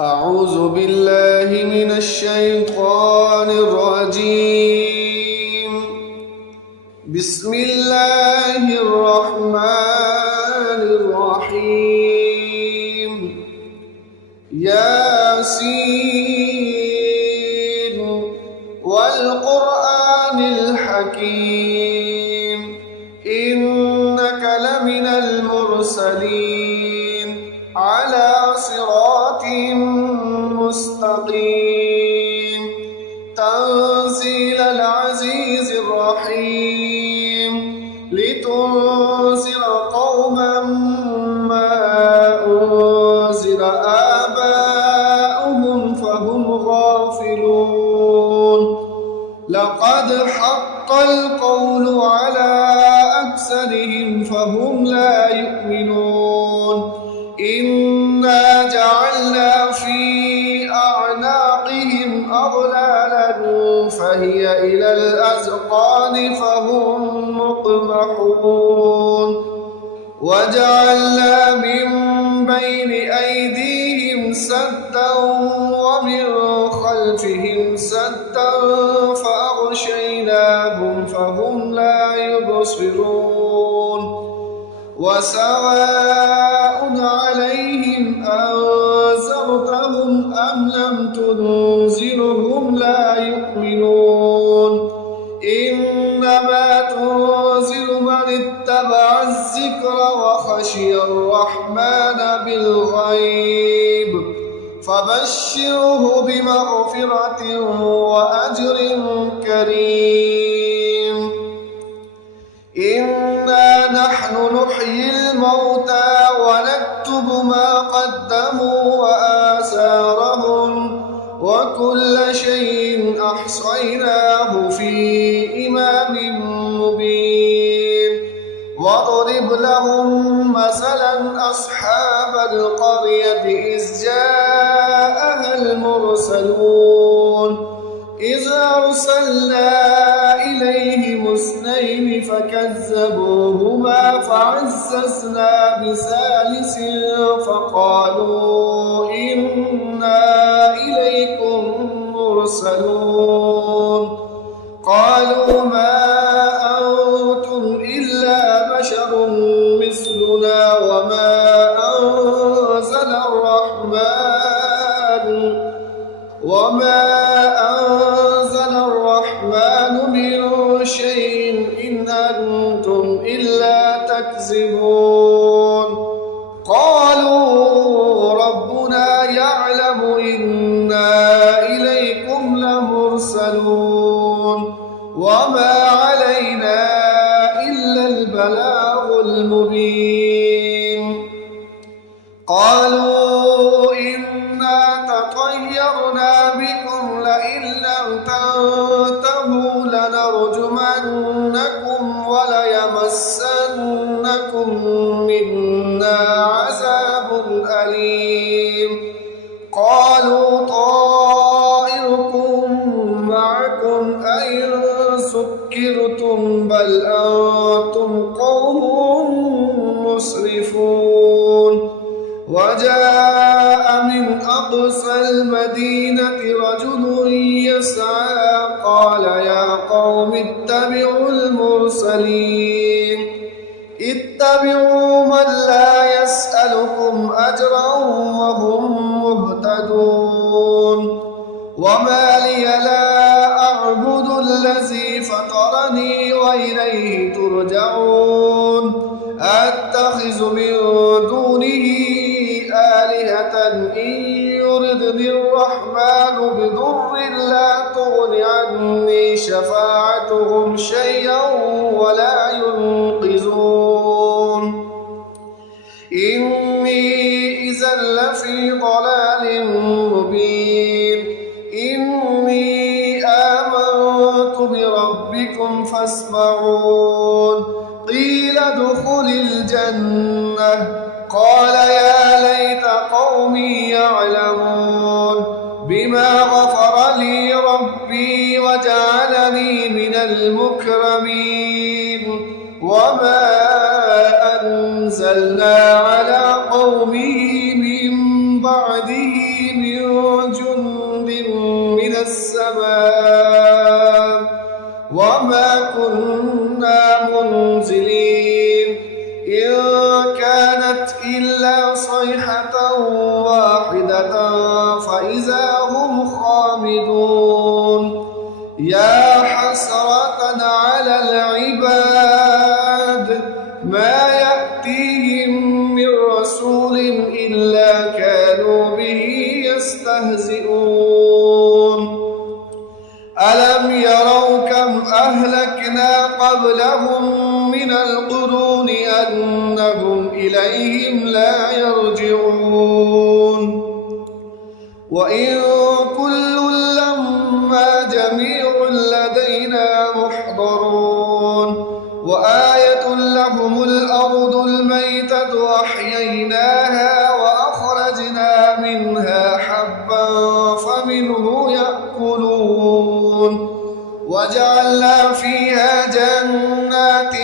أعوذ بالله من الشيطان الرجيم. بسم الله الرحمن الرحيم. ياسين والقرآن الحكيم إنك لمن المرسلين على صراط مستقيم تنزيل العزيز الرحيم لتنذر قوما ما أنذر آباؤهم فهم غافلون. لقد حق القول على أكثرهم فهم لا يؤمنون. إنا جعلنا في أعناقهم أغلالا فهي إلى الأذقان فهم مقمحون. وجعلنا من بين أيديهم سدا ومن خلفهم سدا فأغشيناهم فهم لا يبصرون. وسواء عليهم أنذرتهم أم لم تنذرهم لا يؤمنون. إنما تنذر من اتبع الذكر وخشي الرحمن بالغيب فبشره بمغفرة وأجر كريم. إنا نحن نحيي الموتى ونكتب ما قدموا وآثارهم وكل شيء أحصيناه في إمام مبين. واضرب لهم مثلا أصحاب القرية إذ جاءها المرسلون إذ أرسلنا إليهم اثنين فكذبوهما فعززنا بثالث فقالوا إنا إليكم مرسلون. قالوا ما أنتم إلا بشر مثلنا وما أنزل الرحمن من شيء إن أنتم إلا تكذبون. قالوا ربنا يعلم إنا إليكم لمرسلون وما علينا إلا البلاغ المبين. قالوا إنا تطيرنا بكم لئن لم تنتهوا لنرجمنكم وليمسنكم منا عذاب أليم. قالوا طائركم معكم أئن سكرتم بل أنتم قوم مسرفون. وجاء من أقصى المدينة رجل يسعى قال يا قوم اتبعوا المرسلين اتبعوا من لا يسألكم أجرا وهم مهتدون. وما لي لا أعبد الذي فطرني وإليه ترجعون. أتخذ من دونه آلهة إن يردني الرحمن بضر لا تغن عني شفاعتهم شيئا ولا ينقذون. إني إذا لفي ضلال مبين. إني آمنت بربكم فاسمعون. قيل ادخل الجنة قال يا ليت قومي يعلمون بما غفر لي ربي وجعلني من المكرمين. وما أنزلنا على قومه من بعده من جند من السماء وما كنا منزلين إن كانت إلا صيحة واحدة فإذا هم خامدون يا حسرة على العباد ما يأتيهم من رسول إلا كانوا به يستهزئون ألم يروا كم أهلكنا قبلهم من القرون أنهم إليهم لا يرجعون وإن كل لما جميع لدينا محضرون وآية لهم الأرض الميتة أحييناها وأخرجنا منها حبا فمنه يأكلون وجعلنا فيها جنات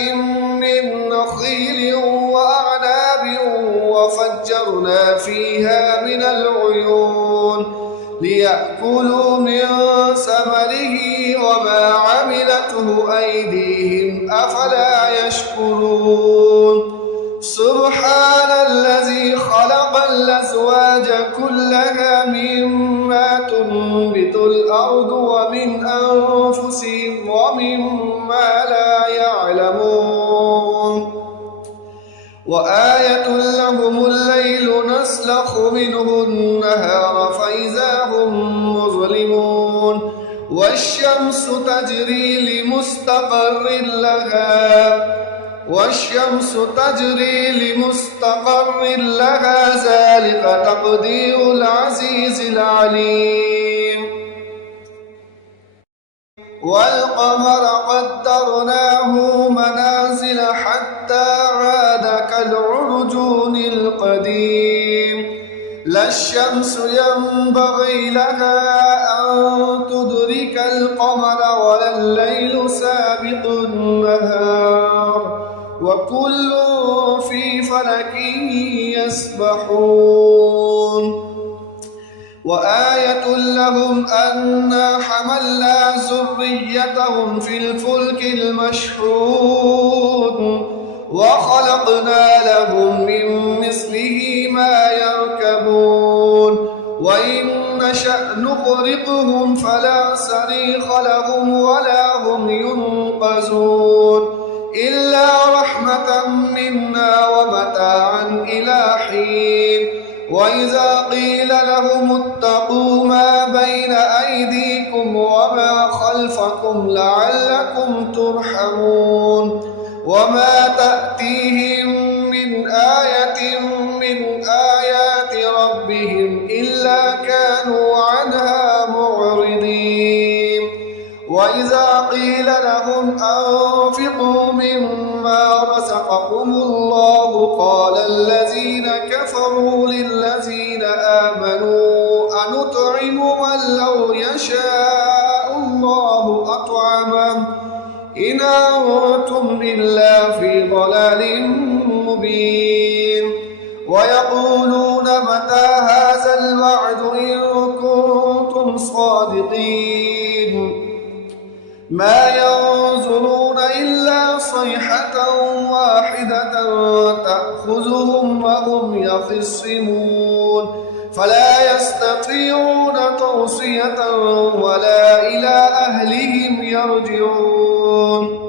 من نخيل وأعناب وفجرنا فيها من العيون ليأكلوا من ثمره وما عملته أيديهم أفلا يشكرون سبحان الذي خلق الأزواج كلها مما تنبت الأرض ومن أنفسهم ومما لا يعلمون وآية لهم الليل نسلخ منه النهار فإذا هم مظلمون والشمس تجري لمستقر لها ذلك تقدير العزيز العليم والقمر قدرناه منازل حتى عاد كالعرجون القديم لا الشمس ينبغي لها أن تدرك القمر ولا الليل سابق النهار وكل في فلك يسبحون وآية لهم أنا حملنا ذريتهم في الفلك المشحون وخلقنا لهم من مثله ما يركبون وإن نشأ نغرقهم فلا صريخ لهم ولا هم ينقذون إلا رحمة منا ومتاعا إلى حين وإذا قيل لهم اتقوا ما بين أيديكم وما خلفكم لعلكم ترحمون وما تأتيهم من آية من آيات ربهم إلا كانوا عنها معرضين وإذا قيل لهم أنفقوا مما رزقكم الله قال الذين كفروا للذين آمنوا أنطعم من لو يشاء الله أطعمه إن أنتم إلا في ضلال مبين ويقولون متى هذا الوعد إن كنتم صادقين ما ينظرون إلا صيحة واحدة تأخذهم وهم يخصمون فلا يستطيعون توصية ولا إلى أهلهم يرجعون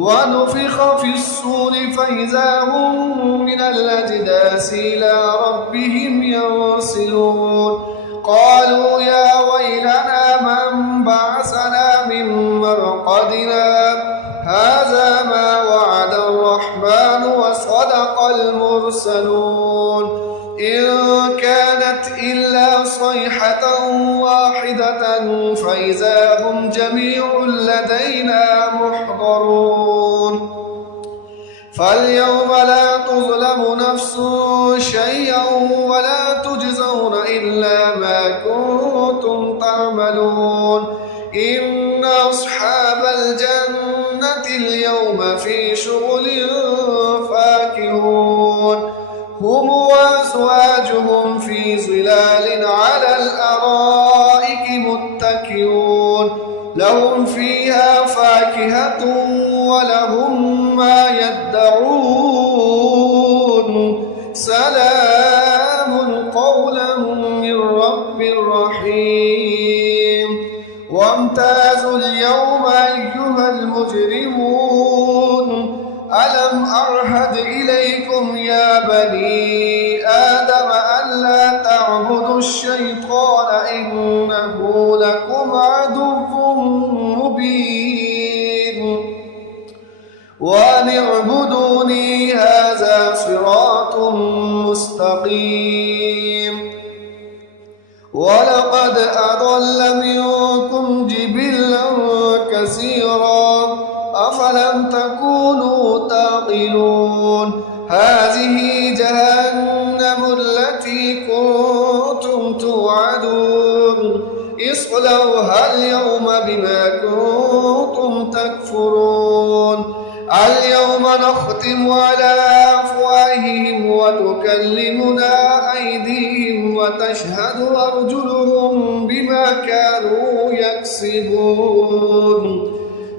ونفخ في الصور فإذا هم من الأجداث إلى ربهم ينسلون قالوا يا ويلنا من بعثنا من مرقدنا هذا ما وعد الرحمن وصدق المرسلون إن كانت إلا صيحة واحدة فإذا هم جميع لدينا محضرون فاليوم لا تظلم نفس شيئا ولا تجزون إلا ما كنتم تعملون إن أصحاب الجنة اليوم في شغل فاكهون هم وأزواجهم في ظلال على الأرائك متكئون لهم فيها فاكهة ولهم ما يدعون سلام قولا من رب رحيم وامتازوا اليوم أيها المجرمون ألم أعهد إليكم يا بني آدم ألا تعبدوا الشيطان إنه لكم عدو مبين وأن اعبدوني هذا صراط مستقيم ولقد أضل منكم جبلا كثيرا أفلم تكونوا تعقلون هذه جهنم التي كنتم توعدون اصلوها اليوم بما كنتم تكفرون اليوم نختم على أفواههم وتكلمنا أيديهم وتشهد أرجلهم بما كانوا يكسبون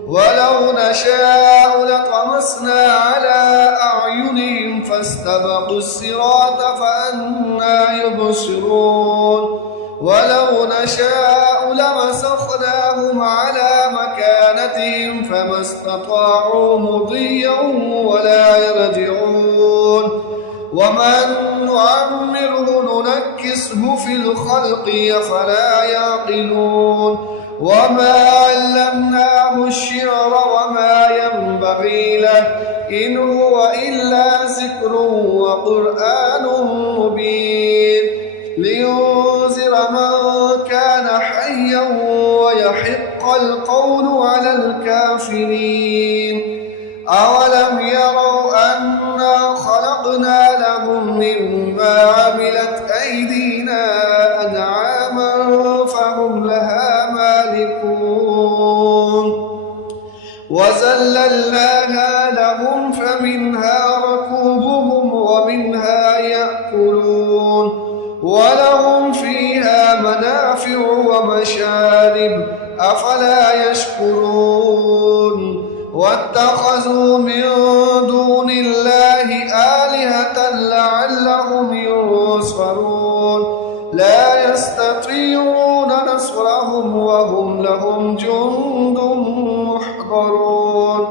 ولو نشاء لطمسنا على أعينهم فاستبقوا الصراط فأنى يبصرون ولو نشاء لمسخناهم على مكانتهم فما استطاعوا مضيا ولا يرجعون ومن نعمره ننكسه في الخلق أفلا يعقلون وما علمناه الشعر وما ينبغي له إن هو إلا ذكر وقرآن مبين لينذر من كان حيا ويحق القول على الكافرين أولم يروا أنا خلقنا لهم مما عملت أيدينا أنعاما فهم لها مالكون وذللناها لهم فمنها ركوبهم ومنها يأكلون ولهم فيها منافع ومشارب أفلا يشكرون واتخذوا من دون الله آلهة لعلهم ينصرون لا يستطيعون نصرهم وهم لهم جند محضرون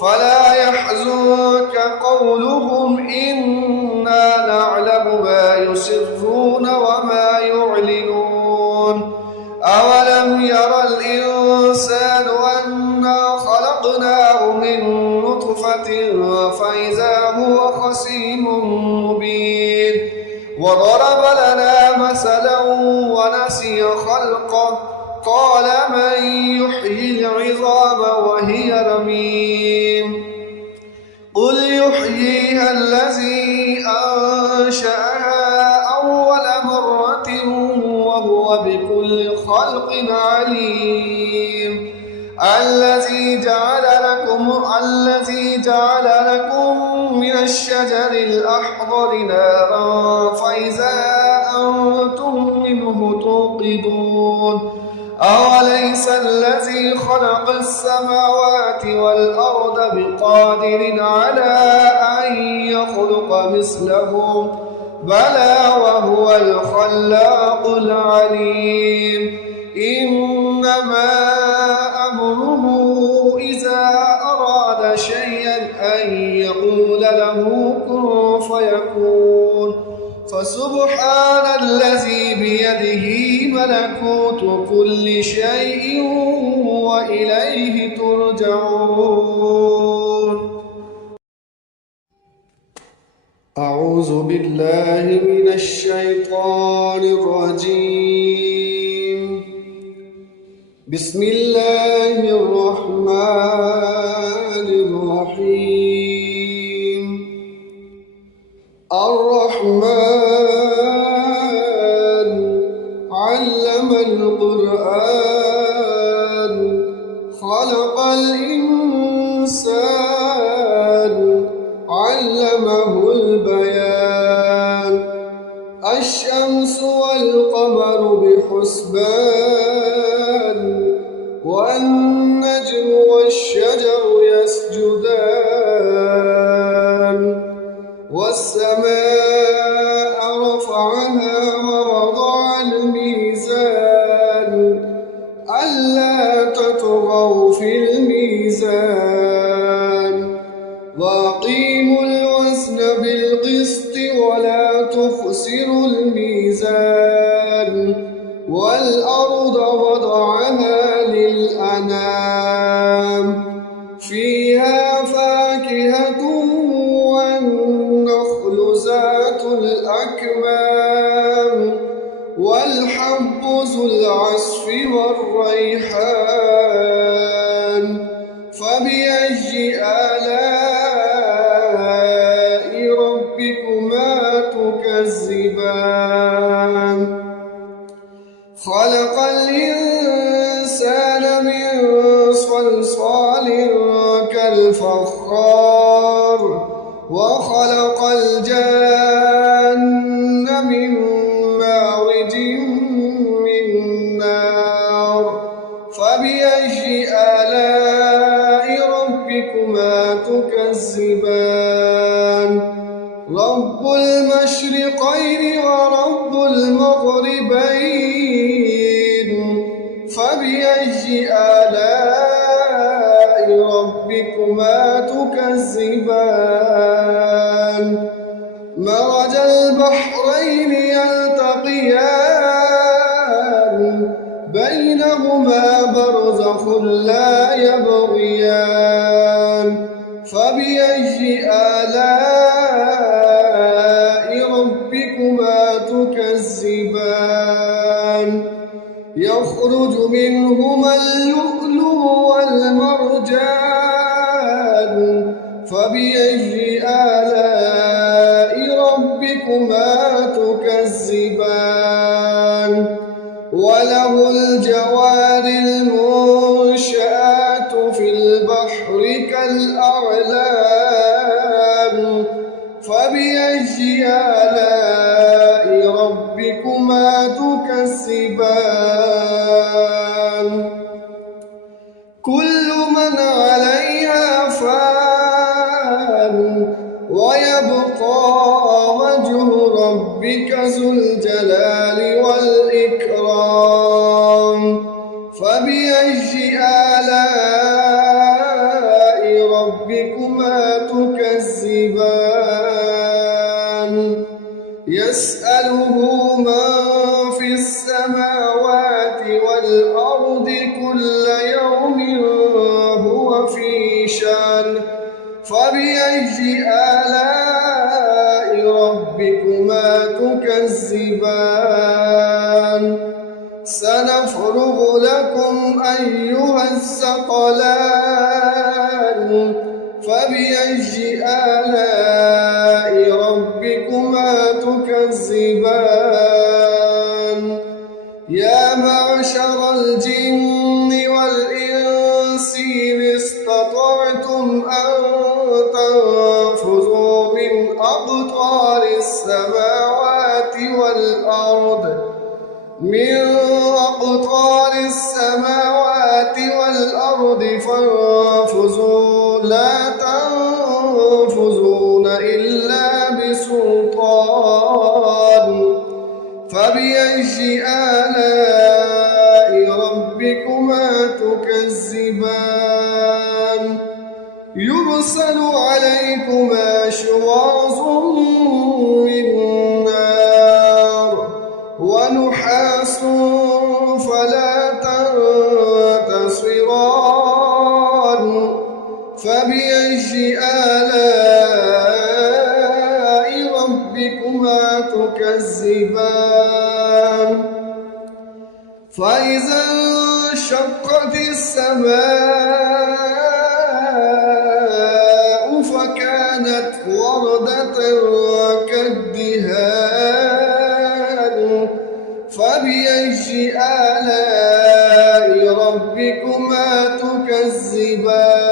فلا يحزنك قولهم إنا نعلم ما يسرون وما يعلنون أولم يرى الإنسان أنا خلقناه من نطفة فإذا هو خصيم مبين وضرب لنا مثلا ونسي خلقه قال من يحيي العظام وهي رميم قل يحييها الذي أنشأها أول مرة وهو بكل خلق عليم الذي جعل لكم من الشجر الأخضر نارا فإذا أنتم منه توقدون أوليس الذي خلق السماوات والأرض بقادر على أن يخلق مثلهم بلى وهو الخلاق العليم إنما أمره إذا أراد شيئا أن يقول له كن فيكون فسبحان الذي بيده ملكوت كل شيء وإليه ترجعون أعوذ بالله من الشيطان الرجيم بسم الله الرحمن الرحيم الرحمن علم القرآن خلق الإنسان والشجر يسجدان والسماء رفعها ووضع الميزان ألا تطغوا في الميزان وأقيموا الوزن بالقسط ولا تخسروا الميزان والأرض وضعها للأنام فيها فاكهة والنخل ذات الأكمام والحب ذو العصف والريحان فبأي آلاء ربكما تكذبان خلق الإنسان من صلصال كالفخار وخلق الجن من مارج من نار فبأي آلاء ربكما تكذبان رب المشرقين ورب المغربين فبأي آلاء ربكما تكذبان مرج البحرين يلتقيان بينهما برزخ لا يبغيان فبأي آلاء ربكما تكذبان يخرج منهما اللؤلؤ والمرجان فبأي آلاء ربكما تكذبان وله الجوار المنشآت في البحر كالأعلام فبأي آلاء ربكما تكذبان كل من عليها فان ويبقى وجه ربك ذو الجلال والإكرام فبأي آلاء ربكما تكذبان يسأله من في السماوات والأرض كل يوم هو في شأن فبأي آلاء ربكما تكذبان سنفرغ لكم أيها الثقلان فبأي آلاء ربكما تكذبان يا معشر الجن والإنس إن استطعتم أن تنفذوا من أقطار السماوات والأرض فانفذوا لا تنفذون إلا بسلطان فبأي آلاء ربكما تكذبان يرسل عليكما شواظ من نار ونحاس فلا تنتصران فبأي آلاء ربكما تكذبان فإذا انشقت السماء فكانت وردة كالدهان فبأي آلاء ربكما تكذبان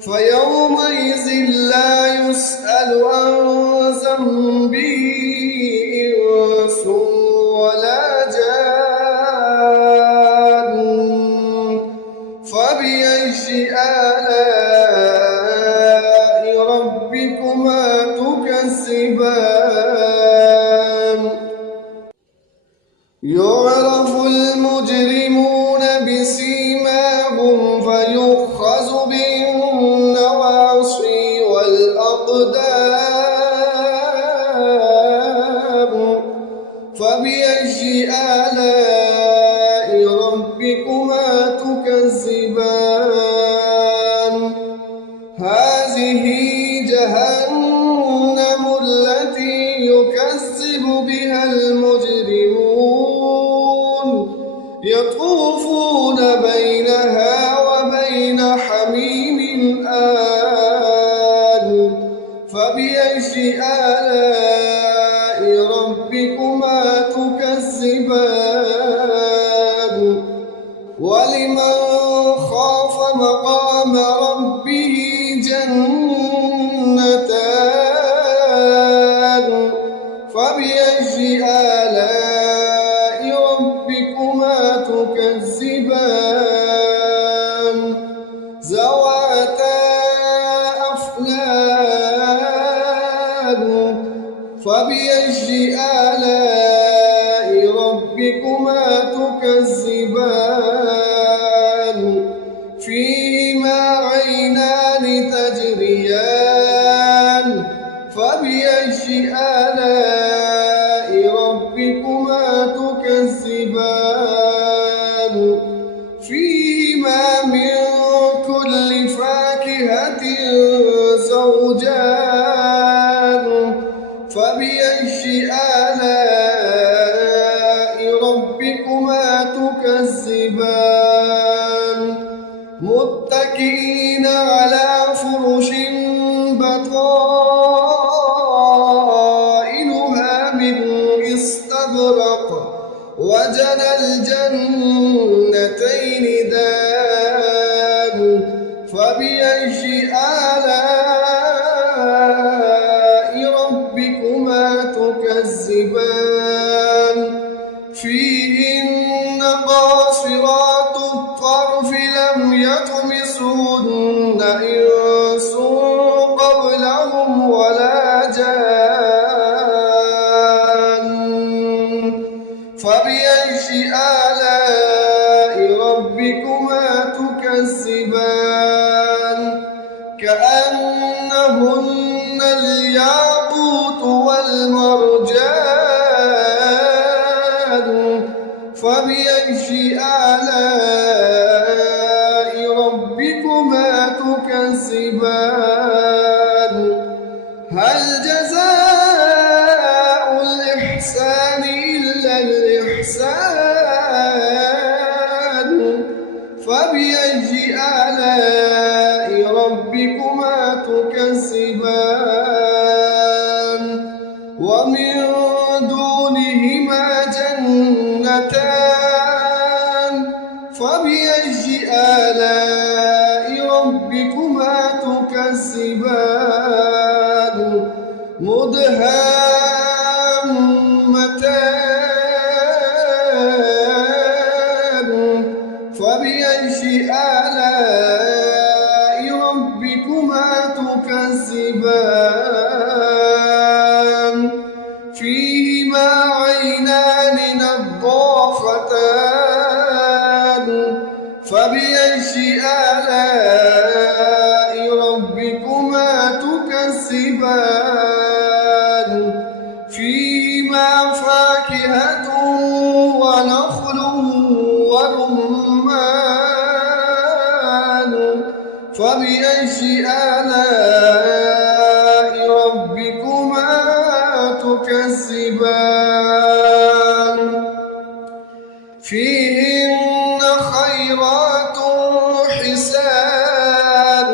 فيومئذ لا يسأل عن ذنبه إنس ولا جان فبأي آلاء ربكما تكذبان يعرف المجرمون بسيماهم فيؤخذ بالنواصي والأقدام فبأي آلاء ربكما تكذبان هذه جهنم التي يكذب بها المجرمون يطوفون بينها وبين حميم آن فبأي آلاء ربكما تكذبان ولمن خاف مقام ربه جنتان فبأي آلاء ربكما تكذبان ذواتا أفنان فبأي آلاء ربكما تكذبان فيهما عينان تجريان فبأي آلاء ربكما تكذبان فيهما من كل فاكهة زوجان فبأي آلاء ربكما تكذبان متكئين على فرش بطائنها من استبرق وجنى الجنتين دان فبأي آلاء ربكما تكذبان فيهن قاصرات الطرف لم يطمثهن إنس قبلهم ولا جان فبأي آلاء ربكما تكذبان كأنهن الياقوت والمرجان فبأي آلاء ربكما تكذبان هل جزاء الإحسان إلا الإحسان فبأي آلاء ربكما تكذبان ومن دونهما جنتان فبأي آلاء ربكما تكذبان مدهامتان فبأي آلاء ربكما تكذبان فيهما عينان نضاختان فبأي آلاء ربكما تكذبان فيهما فاكهة ونخل ورمان فبأي آلاء ربكما تكذبان فيهن خيرات حسان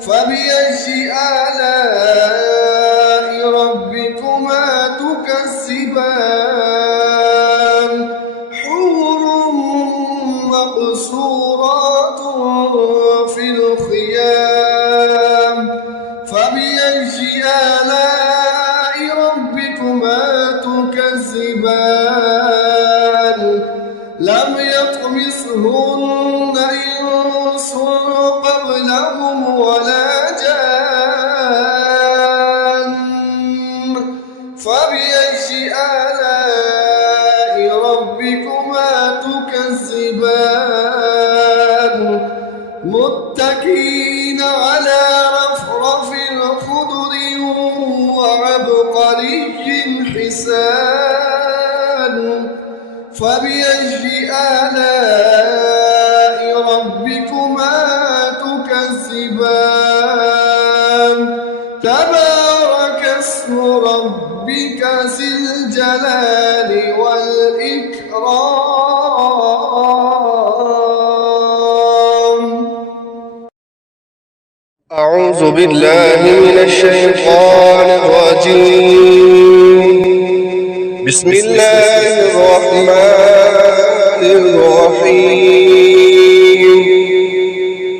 فبأي آلاء ربكما تكذبان حور مقصورات في الخيام فبأي آلاء ربكما تكذبان لم يطمثهن إنس قبلهم ولا جان فبأي آلاء ربكما تكذبان متكئين على رفرف خضر وعبقري حسان فبأي آلاء ربكما تكذبان تبارك اسم ربك ذي الجلال والإكرام. أعوذ بالله من الشيطان الرجيم. بسم الله الرحمن الرحيم.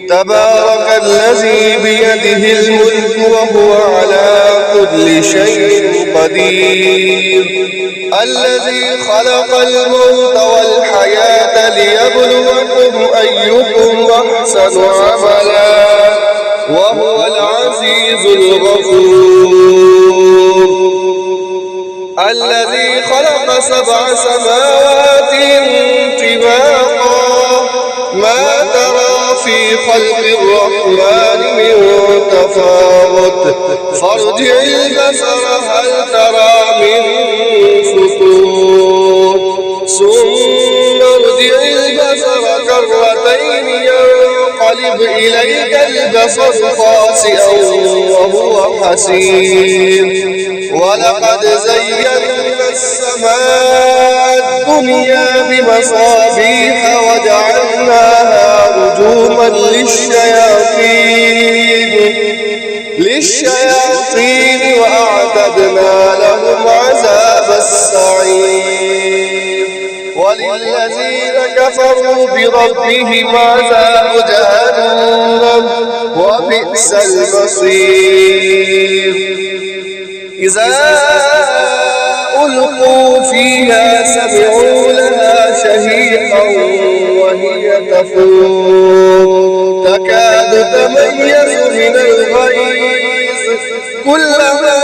تبارك الذي بيده الملك وهو على كل شيء قدير الذي خلق الموت والحياة ليبلوكم أيكم أحسن عملا وهو العزيز الغفور الذي خلق 7 سماوات طباقا ما ترى في خلق الرحمن من تفاوت فارجع البصر هل ترى من فطور ثم ارجع البصر كرتين ينقلب إليك البصر خاسئا وهو حسير ولقد زينا السماء الدنيا بمصابيح وجعلناها رجوما للشياطين وأعتدنا لهم عذاب السعير وللذين كفروا بربهم عذاب جهنم وبئس المصير إذا ألقوا فيها سمعوا لها شهيقا وهي تفور تكاد تميز من الغيظ كلما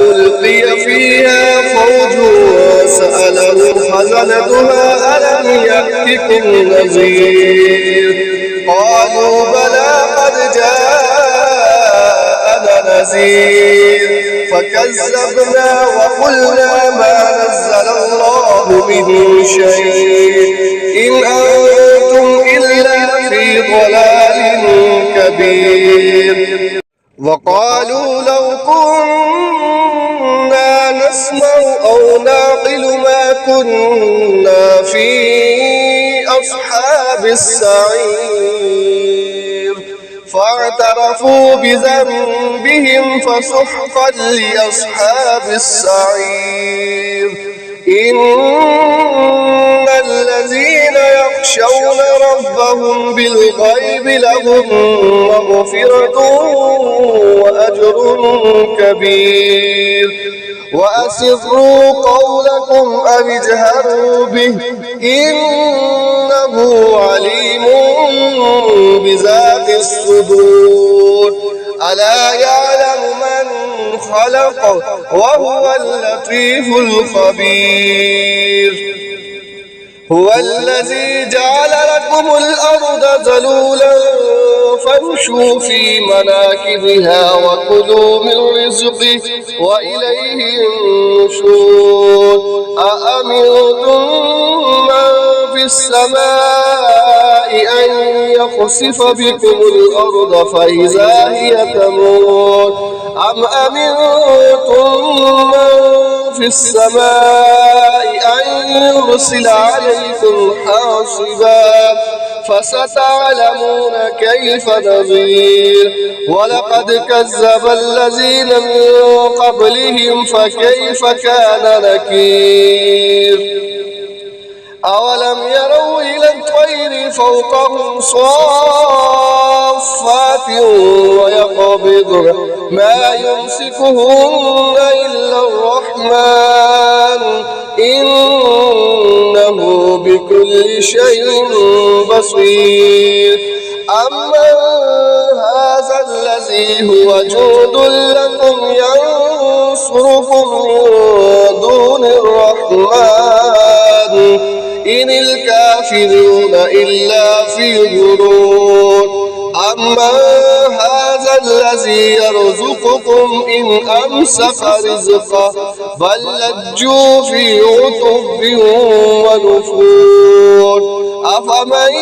ألقي فيها فوج سألهم خزنتها ألم يأتكم نذير قالوا بلى قد جاءنا نذير فكذبنا وقلنا ما نزل الله من شيء إن أنتم إلا في ضلال كبير وقالوا لو كنا نسمع أو نعقل ما كنا في أصحاب السعير فاعترفوا بذنبهم فسحقا لأصحاب السعير إن الذين يخشون ربهم بالغيب لهم مغفرة وأجر كبير وأسروا قولكم أو اجهروا به إنه عليم بذات الصدور ألا يعلم من خلق وهو اللطيف الخبير هو الذي جعل لكم الأرض ذلولا فامشوا في مناكبها وكلوا من رزقه وإليه النشور أأمنتم من في السماء أن يخسف بكم الأرض فإذا هي تمور أم أمنتم من في السماء أن يرسل عليكم حاصبا فستعلمون كيف نذير ولقد كذب الذين من قبلهم فكيف كان نكير أولم يروا إلى الطير فوقهم صافات ويقبضن ما يمسكهن إلا الرحمن إنه بكل شيء بصير أمن هذا الذي هو جند لكم ينصركم من دون الرحمن إن الكافرون إلا في غرور أمن هذا الذي يرزقكم إن أمسك رزقه بل لجوا في عتب ونفور أفمن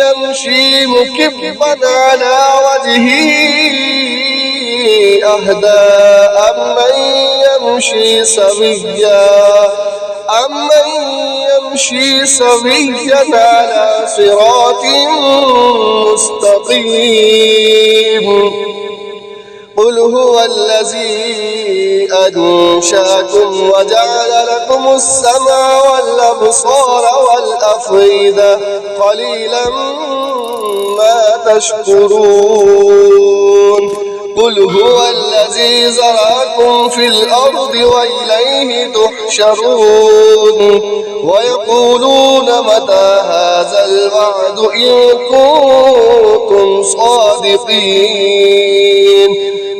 يمشي مكبا على وجهه أهدى أمن يمشي سويا على صراط مستقيم قل هو الذي أنشأكم وجعل لكم السمع والأبصار والأفئدة قليلا ما تشكرون قل هو الذي زرعكم في الأرض وإليه تحشرون ويقولون متى هذا الوعد إن كنتم صادقين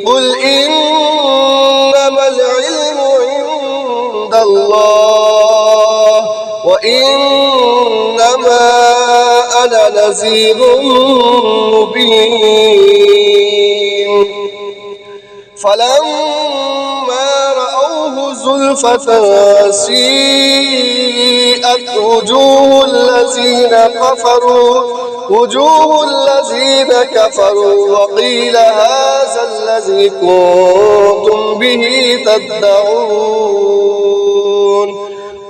قل إنما العلم عند الله وإنما أنا نذير مبين فلما رأوه زلفة سيئت وجوه الذين كفروا وقيل هذا الذي كنتم به تدعون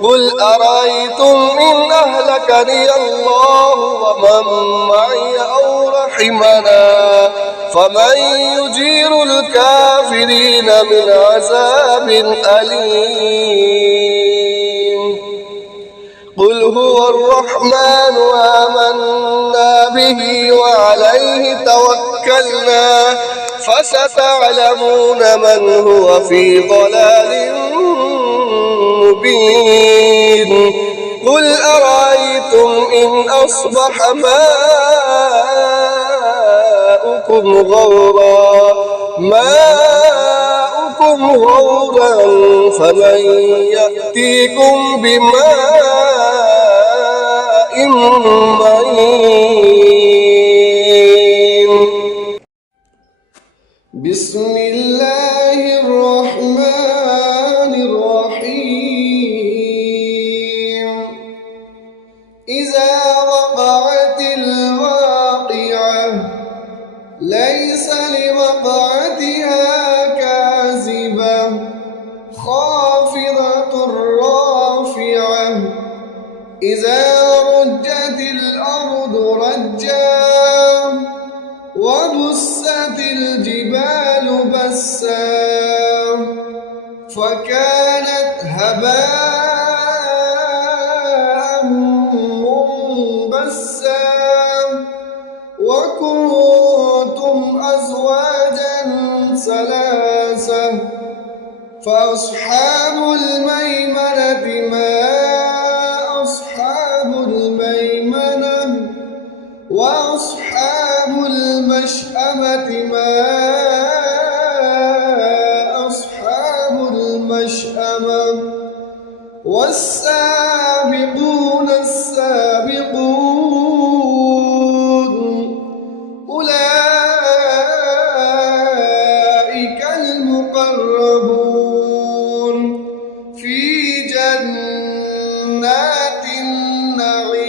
قل أرأيتم إن أهلكني الله ومن معي أو رحمنا فمن يجير الكافرين من عذاب أليم قل هو الرحمن آمنا به وعليه توكلنا فستعلمون من هو في ضلال مبين قل أرأيتم إن أصبح ماؤكم غورا فمن يأتيكم بماء معين بسم الله الرحمن الرحيم إذا وقعت الواقعة ليس لوقعتها كاذبة خافضة رافعة إذا رجت الأرض رجا وبست الجبال بسا فكانت هباء منبسا وكنتم أزواجا ثلاثة فأصحاب الميمنة ما أصحاب الميمنة وأصحاب المشأمة ما أصحاب المشأمة والسابقون السابقون أولئك المقربون في جنات النعيم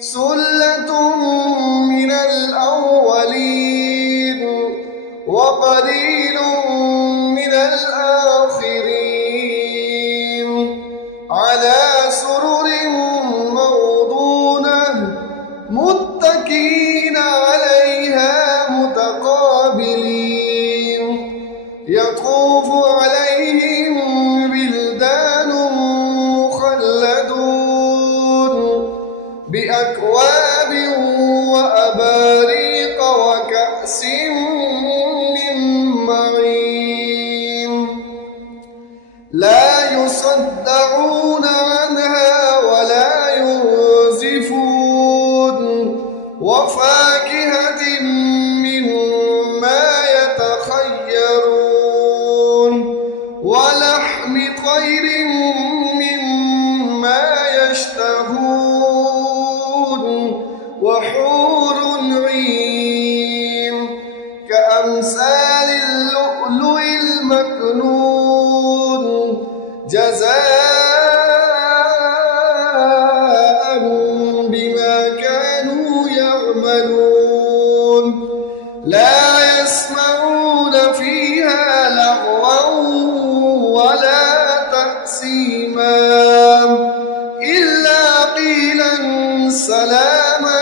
ثلة من الأولين وقليل من الآخرين على سرر موضونة متكئين عليها متقابلين يطوف عليهم بلدان مخلدون بأكواب وأباريق وكأس من معين لا يصدعون عنها ولا ينزفون وفاكهة مما يتخيرون ولحم طير مما يشتهون وحور عين كأمثال اللؤلؤ المكنون جزاء بما كانوا يعملون لا يسمعون فيها لغوا ولا تأثيما إلا قيلا سلاما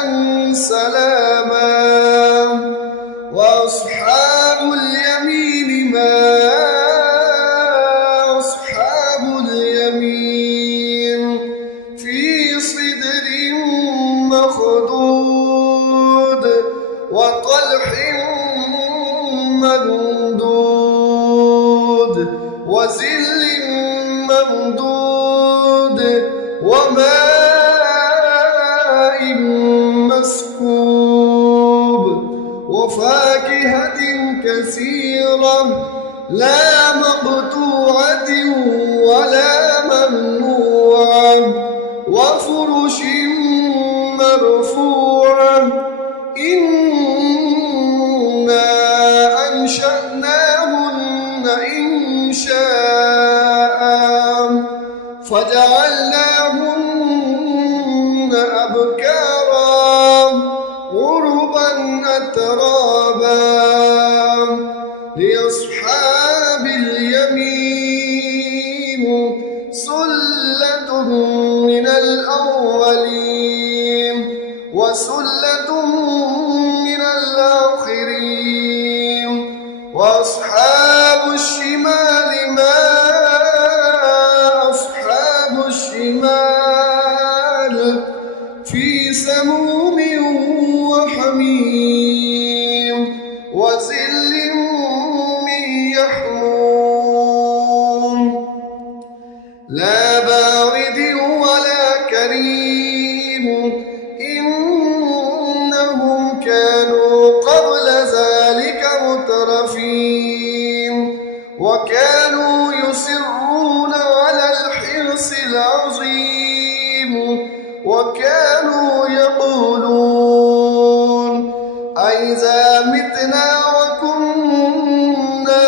سلاما وأصحاب اليمين ما أصحاب اليمين في صدر مخضود وطلح ممدود وظل ممدود وماء مسكوب وفاكهة كثيرة لا مقطوعة ولا ممنوعة وفرش مرفوعة إنا أنشأناهن إنشاء فجعلناهن أبكارا عربا أترابا لأصحاب اليمين سلة من الأولين وسلة من الآخرين وأصحاب الشمال ما أصحاب الشمال في سموم وحميم وظل من يحموم لا بارد ولا كريم إنهم كانوا قبل ذلك مترفين وكانوا يصرون على الحرص العظيم وكانوا يقولون أئذا متنا وكنا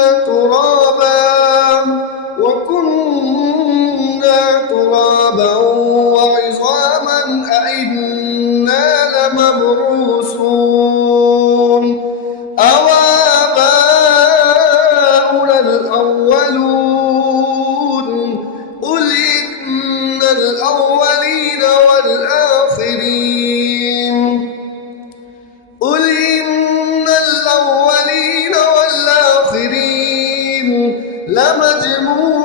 ترابا وعظاما أئنا لمبعوثون أوآباؤنا الأولون قل إن الأولين والآخرين قل إن الأولين والآخرين لمجموعون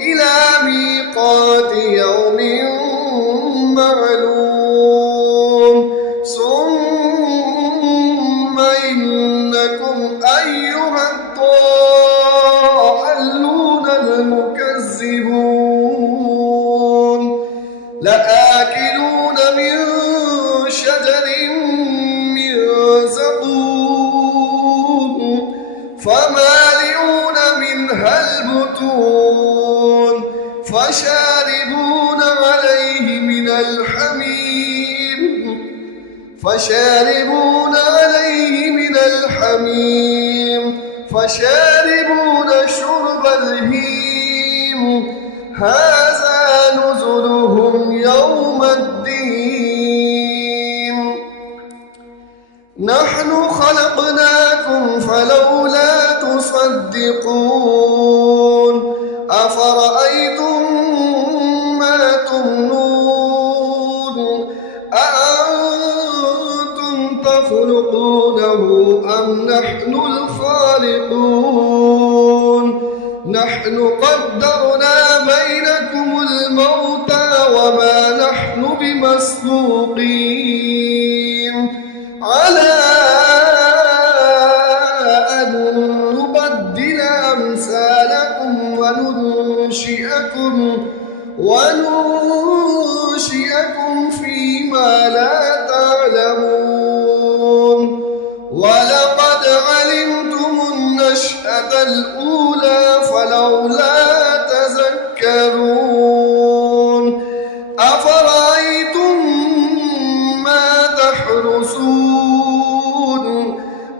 إلى ميقات يوم معلوم ثم إنكم أيها الضالون المكذبون لآكلون من شجر من زقوم فمالئون منها البطون فشاربون عليه من الحميم فشاربون شرب الهيم هذا نزلهم يوم الدين نحن خلقناكم فلولا تصدقون أفرأيتم ما تمنون أأنتم تخلقونه أم نحن الخالقون نحن قدرنا بينكم الموت وما نحن بمسبوقين على أن نبدل أمثالكم وننشئكم فيما لا بعد الأولى فلولا تذكرون أفرأيتم ما تحرثون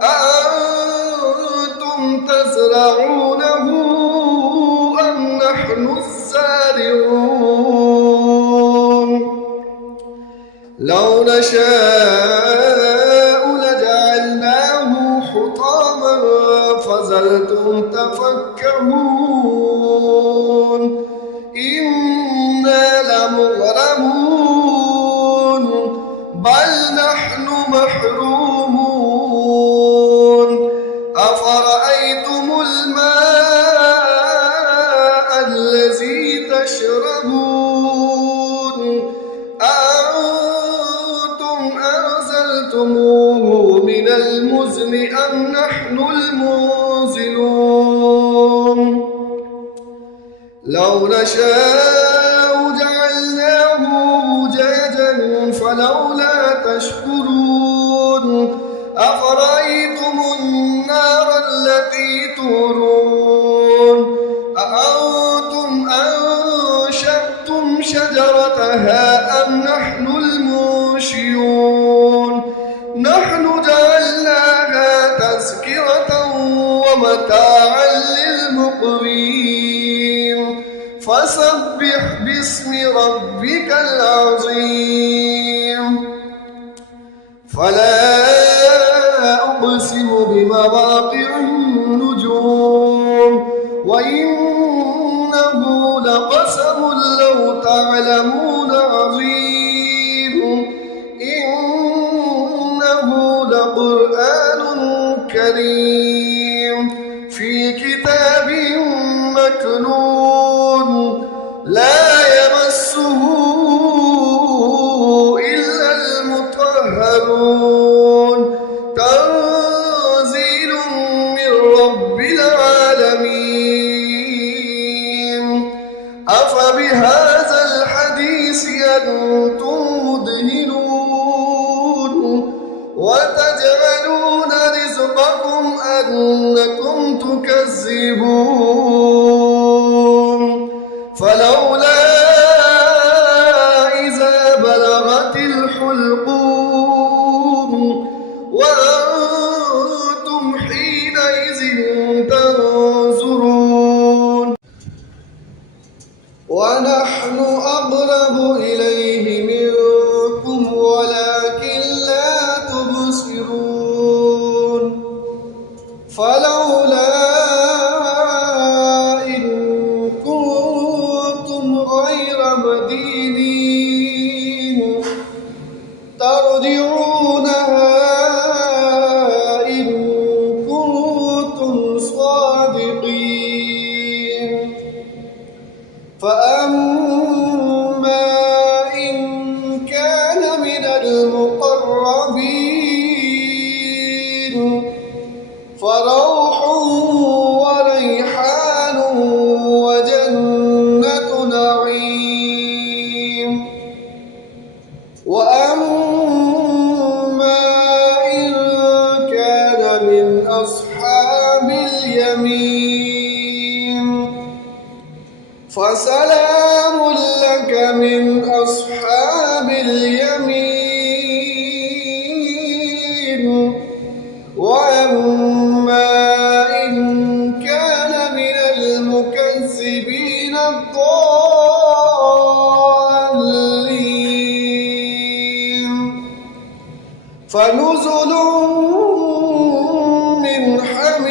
أأنتم تزرعونه أم نحن الزارعون لو نشاء لجعلناه حطاما فظلتم تفكهون إنا لمغرمون بل نحن محرومون أفرأيتم الماء الذي تشربون أأنتم أنزلتموه من المزن أم نحن المنزلون لو نشاء جعلناه أجاجا فلولا تشكرون أفرأيتم النار التي تورون أأنتم أنشأتم شجرتها أم نحن المنشئون نحن جعلناها تذكرة ومتاعا للمقوين فسبح باسم ربك العظيم فلا أقسم بمواقع النجوم وإنه لقسم لو تعلمون عظيم إنه لقرآن كريم في كتاب مكنون لا يمسه إلا المطهرون تنزيل من رب العالمين أفبهذا الحديث أنتم مدهنون وتجعلون رزقكم أنكم تكذبون فلولا إذا بلغت الحلقوم وأنتم حينئذ تنظرون ونحن أقرب إليه منكم ولكن لا تبصرون فلولا إن كنتم غير مدينين ترجعونها إن كنتم صادقين فأما إن كان من المقربين فروح وريحان وجنة نعيم وأما إن كان من أصحاب اليمين فسلام لك من أصحاب اليمين وأما إن كان من المكذبين الضالين فنزل من حميم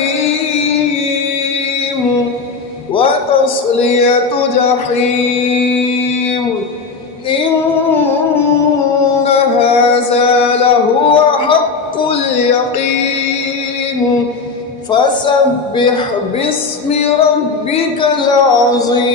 وتصلية جحيم إن هذا لهو حق اليقين فسبح باسم ربك العظيم